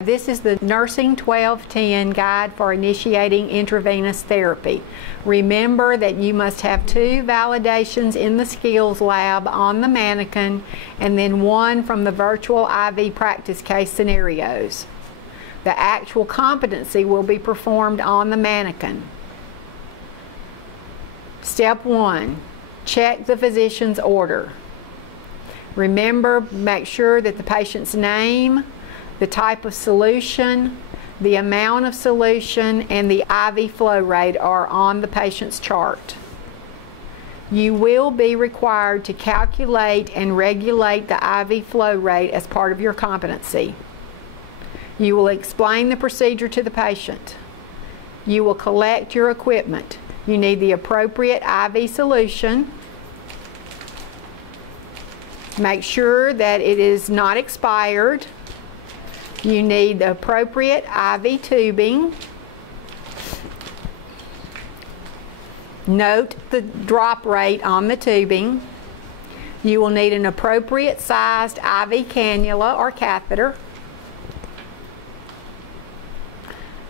This is the Nursing 1210 Guide for Initiating Intravenous Therapy. Remember that you must have 2 validations in the skills lab on the mannequin and then 1 from the virtual IV practice case scenarios. The actual competency will be performed on the mannequin. Step 1. Check the physician's order. Remember, make sure that the patient's name, the type of solution, the amount of solution, and the IV flow rate are on the patient's chart. You will be required to calculate and regulate the IV flow rate as part of your competency. You will explain the procedure to the patient. You will collect your equipment. You need the appropriate IV solution. Make sure that it is not expired. You need the appropriate IV tubing. Note the drop rate on the tubing. You will need an appropriate sized IV cannula or catheter.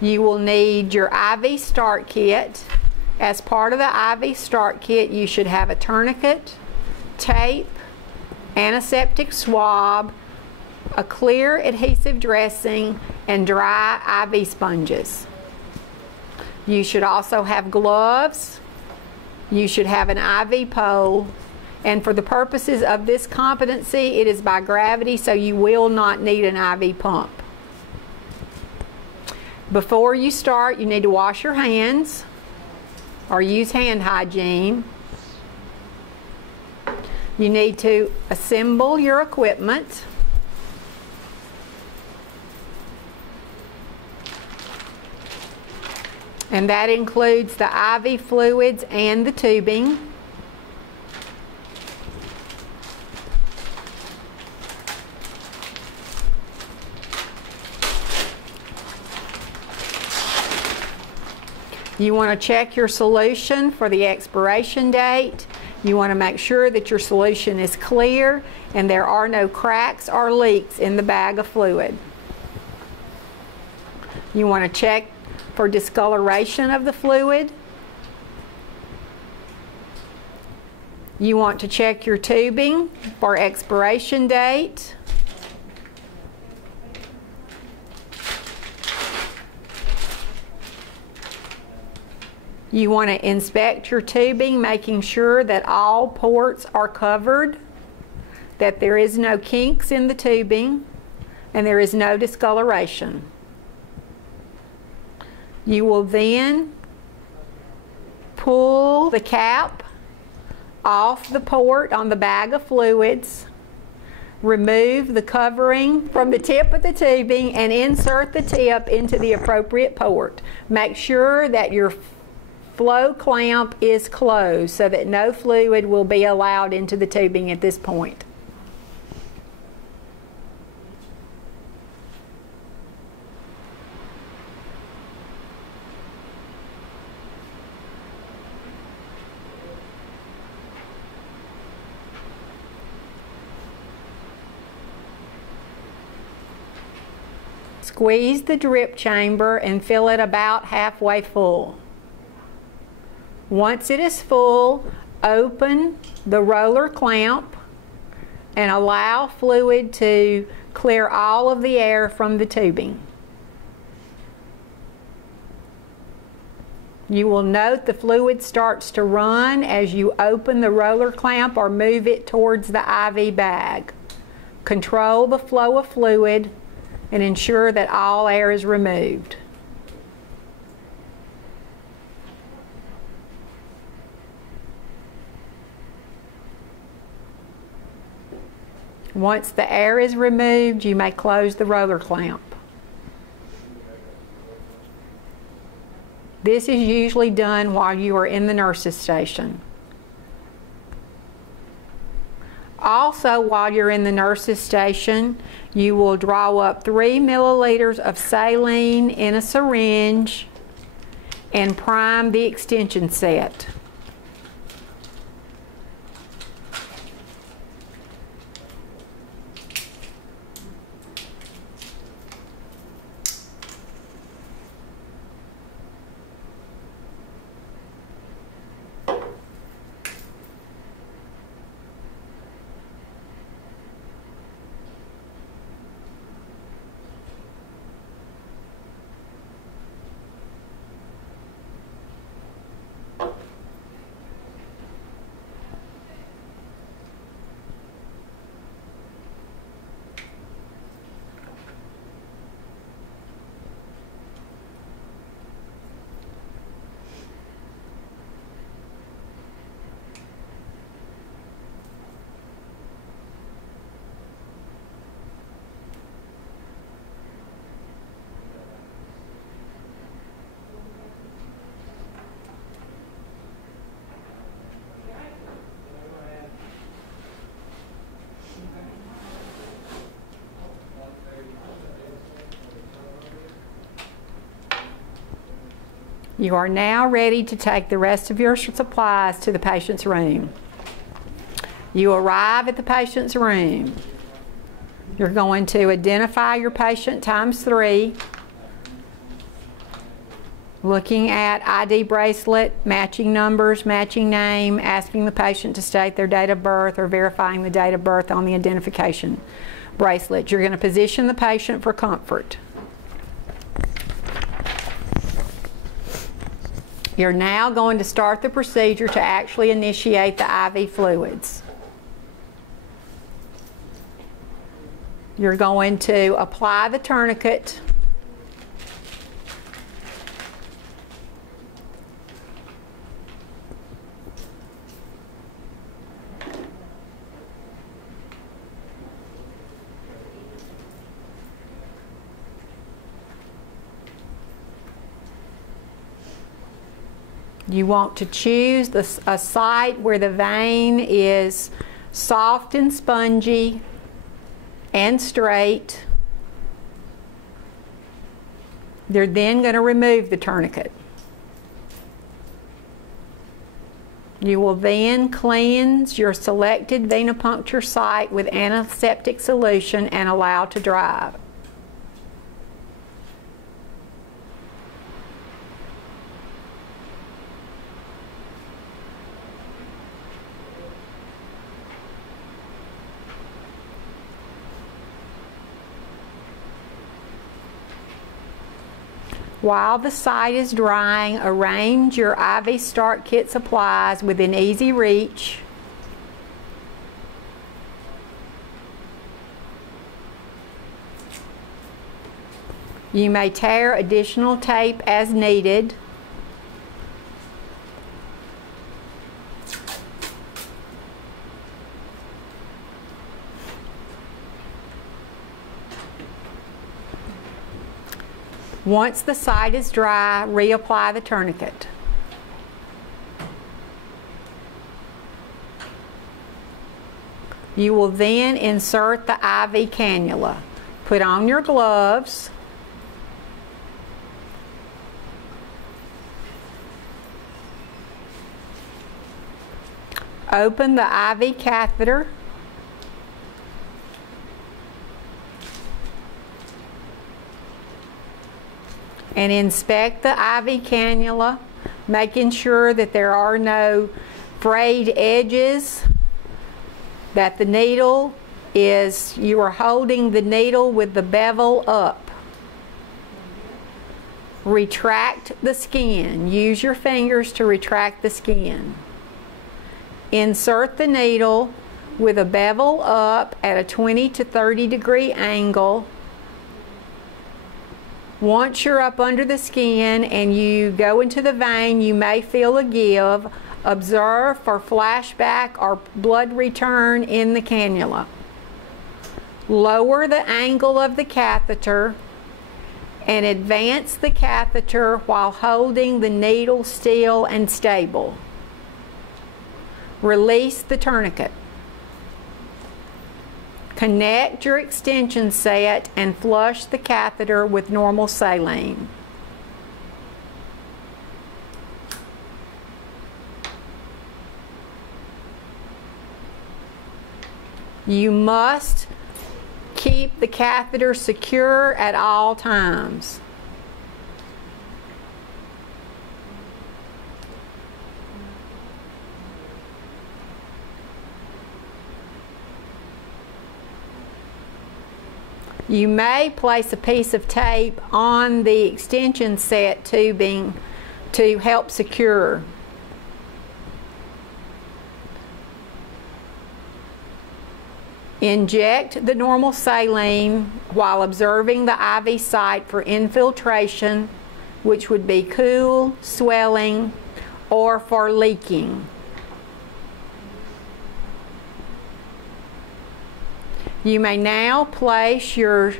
You will need your IV start kit. As part of the IV start kit, you should have a tourniquet, tape, antiseptic swab, a clear adhesive dressing, and dry IV sponges. You should also have gloves. You should have an IV pole. And for the purposes of this competency, it is by gravity, so you will not need an IV pump. Before you start, you need to wash your hands or use hand hygiene. You need to assemble your equipment. And that includes the IV fluids and the tubing. You want to check your solution for the expiration date. You want to make sure that your solution is clear and there are no cracks or leaks in the bag of fluid. You want to check for discoloration of the fluid. You want to check your tubing for expiration date. You want to inspect your tubing, making sure that all ports are covered, that there is no kinks in the tubing, and there is no discoloration. You will then pull the cap off the port on the bag of fluids, remove the covering from the tip of the tubing, and insert the tip into the appropriate port. Make sure that your flow clamp is closed so that no fluid will be allowed into the tubing at this point. Squeeze the drip chamber and fill it about halfway full. Once it is full, open the roller clamp and allow fluid to clear all of the air from the tubing. You will note the fluid starts to run as you open the roller clamp or move it towards the IV bag. Control the flow of fluid and ensure that all air is removed. Once the air is removed, you may close the roller clamp. This is usually done while you are in the nurse's station. Also, while you're in the nurse's station, you will draw up 3 milliliters of saline in a syringe and prime the extension set. You are now ready to take the rest of your supplies to the patient's room. You arrive at the patient's room. You're going to identify your patient ×3, looking at ID bracelet, matching numbers, matching name, asking the patient to state their date of birth or verifying the date of birth on the identification bracelet. You're going to position the patient for comfort. You're now going to start the procedure to actually initiate the IV fluids. You're going to apply the tourniquet. You want to choose a site where the vein is soft and spongy and straight. You're then going to remove the tourniquet. You will then cleanse your selected venipuncture site with antiseptic solution and allow to dry. While the site is drying, arrange your IV start kit supplies within easy reach. You may tear additional tape as needed. Once the site is dry, reapply the tourniquet. You will then insert the IV cannula. Put on your gloves. Open the IV catheter. And inspect the IV cannula, making sure that there are no frayed edges, that the needle is, you are holding the needle with the bevel up. Retract the skin. Use your fingers to retract the skin. Insert the needle with a bevel up at a 20 to 30 degree angle. Once you're up under the skin and you go into the vein, you may feel a give. Observe for flashback or blood return in the cannula. Lower the angle of the catheter and advance the catheter while holding the needle still and stable. Release the tourniquet. Connect your extension set and flush the catheter with normal saline. You must keep the catheter secure at all times. You may place a piece of tape on the extension set tubing to help secure. Inject the normal saline while observing the IV site for infiltration, which would be cool, swelling, or for leaking. You may now place your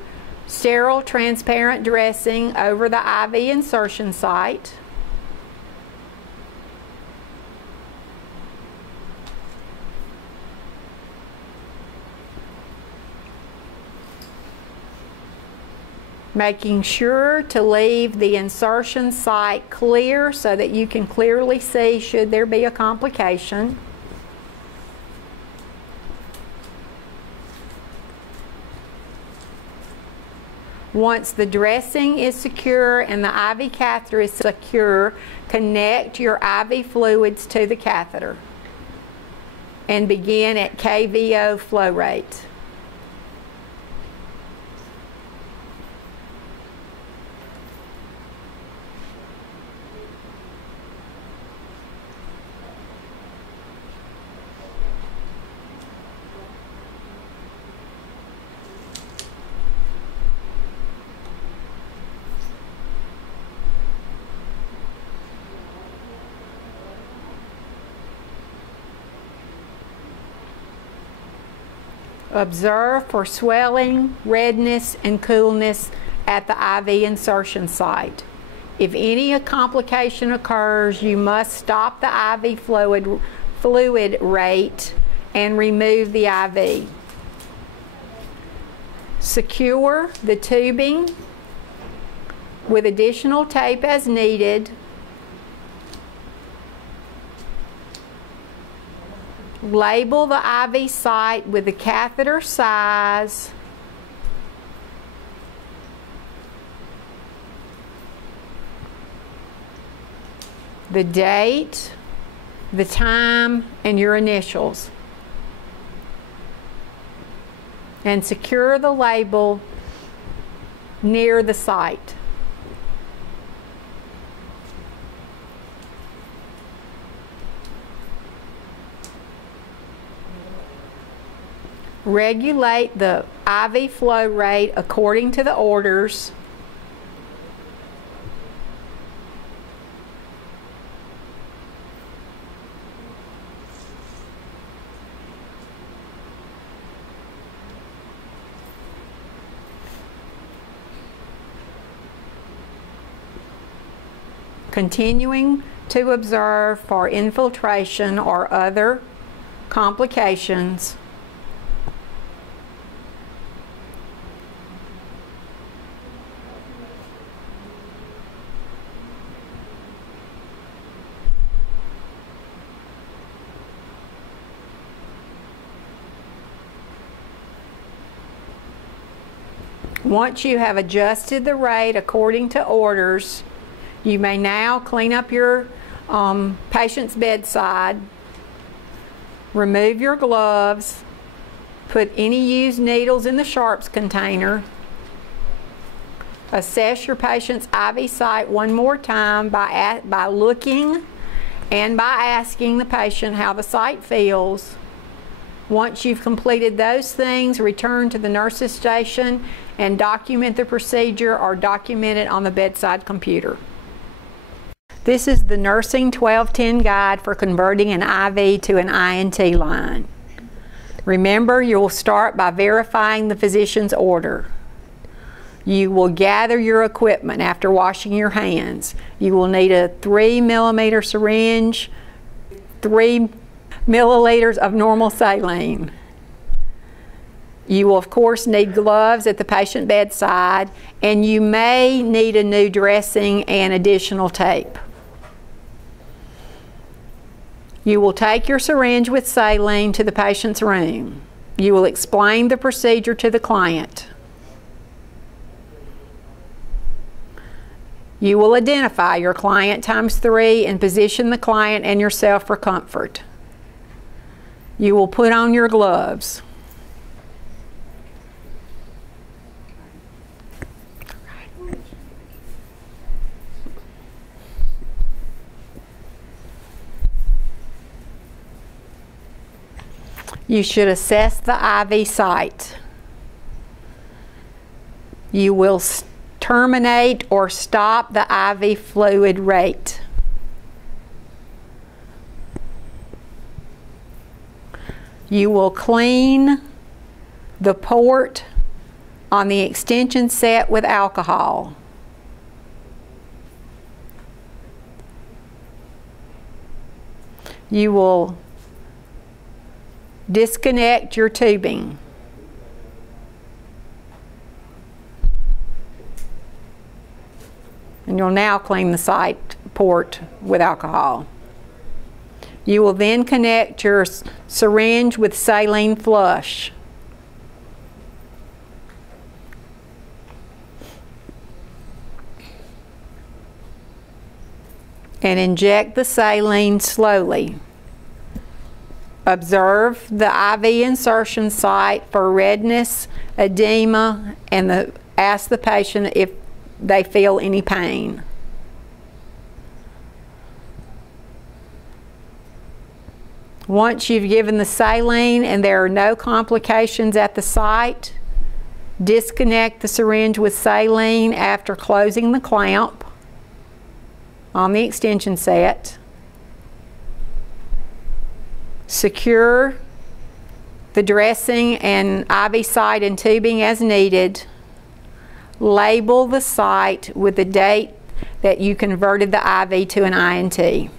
sterile transparent dressing over the IV insertion site. making sure to leave the insertion site clear so that you can clearly see should there be a complication. Once the dressing is secure and the IV catheter is secure, connect your IV fluids to the catheter and begin at KVO flow rate. Observe for swelling, redness, and coolness at the IV insertion site. If any complication occurs, you must stop the IV fluid rate and remove the IV. Secure the tubing with additional tape as needed. Label the IV site with the catheter size, the date, the time, and your initials. And secure the label near the site. Regulate the IV flow rate according to the orders. Continuing to observe for infiltration or other complications. Once you have adjusted the rate according to orders, you may now clean up your patient's bedside, remove your gloves, put any used needles in the sharps container, assess your patient's IV site one more time by looking and by asking the patient how the site feels. Once you've completed those things, return to the nurse's station and document the procedure or document it on the bedside computer. This is the Nursing 1210 guide for converting an IV to an INT line. Remember, you'll start by verifying the physician's order. You will gather your equipment after washing your hands. You will need a 3mm syringe, 3 milliliters of normal saline. You will of course need gloves at the patient bedside, and you may need a new dressing and additional tape. You will take your syringe with saline to the patient's room. You will explain the procedure to the client. You will identify your client ×3 and position the client and yourself for comfort. You will put on your gloves. You should assess the IV site. You will terminate or stop the IV fluid rate. You will clean the port on the extension set with alcohol. You will disconnect your tubing. And you'll now clean the site port with alcohol. You will then connect your syringe with saline flush. And inject the saline slowly. Observe the IV insertion site for redness, edema, and ask the patient if they feel any pain. Once you've given the saline and there are no complications at the site, disconnect the syringe with saline after closing the clamp on the extension set. Secure the dressing and IV site and tubing as needed. Label the site with the date that you converted the IV to an INT.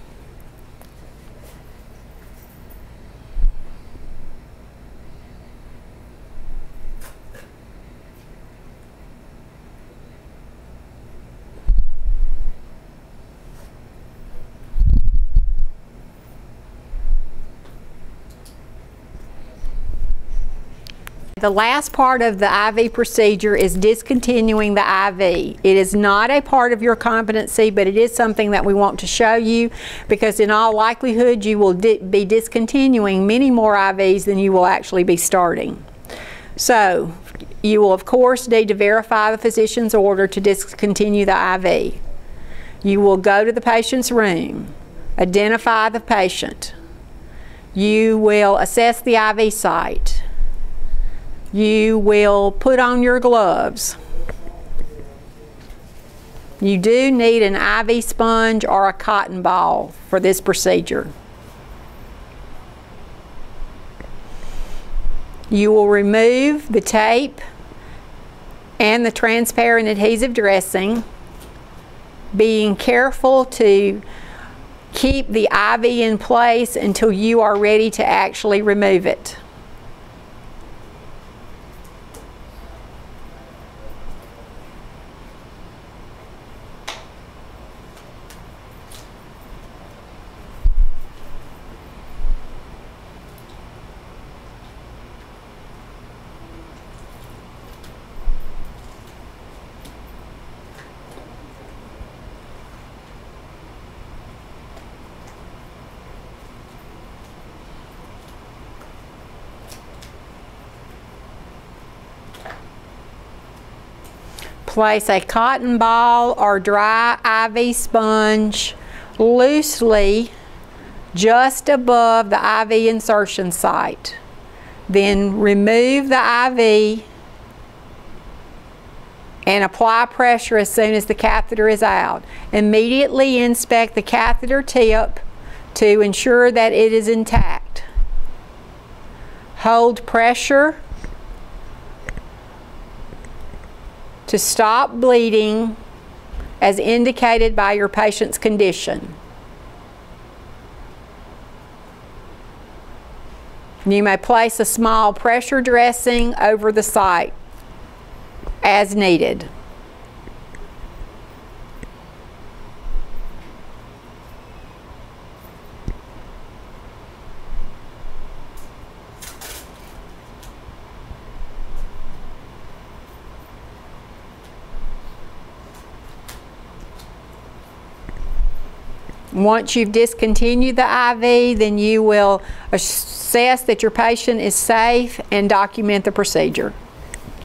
The last part of the IV procedure is discontinuing the IV. It is not a part of your competency, but it is something that we want to show you because in all likelihood you will be discontinuing many more IVs than you will actually be starting. So you will of course need to verify the physician's order to discontinue the IV. You will go to the patient's room, identify the patient. You will assess the IV site. You will put on your gloves. You do need an IV sponge or a cotton ball for this procedure. You will remove the tape and the transparent adhesive dressing, being careful to keep the IV in place until you are ready to actually remove it. Place a cotton ball or dry IV sponge loosely just above the IV insertion site. Then remove the IV and apply pressure as soon as the catheter is out. Immediately inspect the catheter tip to ensure that it is intact. Hold pressure to stop bleeding as indicated by your patient's condition. You may place a small pressure dressing over the site as needed. Once you've discontinued the IV, then you will assess that your patient is safe and document the procedure.